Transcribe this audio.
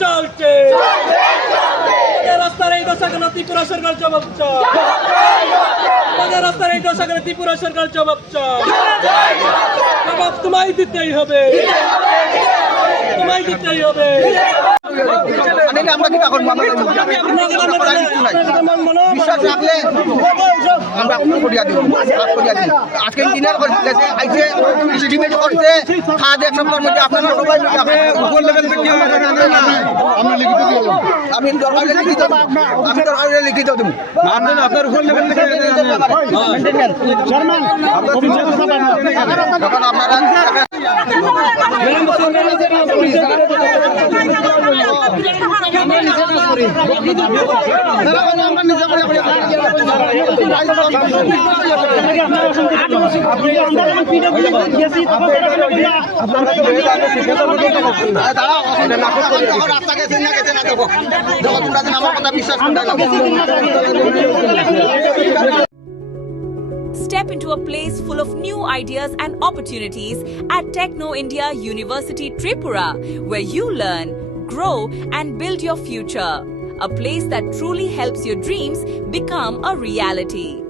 চলছে রাস্তার এই দশা কেন ত্রিপুরা সরকার জবাব চায় রাস্তার এই দশা কেন ত্রিপুরা সরকার জবাব চায় জবাব তোমায় দিতেই হবে তোমায় দিতেই হবে আমরা কি করবো বিশ্বাস রাখলে আমরা করিয়া দিব আজকে ইঞ্জিনিয়ার করছে আইসে এস্টিমেট করছে খাওয়া এক সপ্তাহের মধ্যে আপনারা সবাই উপর লেভেল থেকে আমি দরকারে লিখিত দেবো আপনার উপর লেভেল থেকে যখন আপনারা Step into a place full of new ideas and opportunities at Techno India University Tripura, where you learn, grow and build your future. A place that truly helps your dreams become a reality.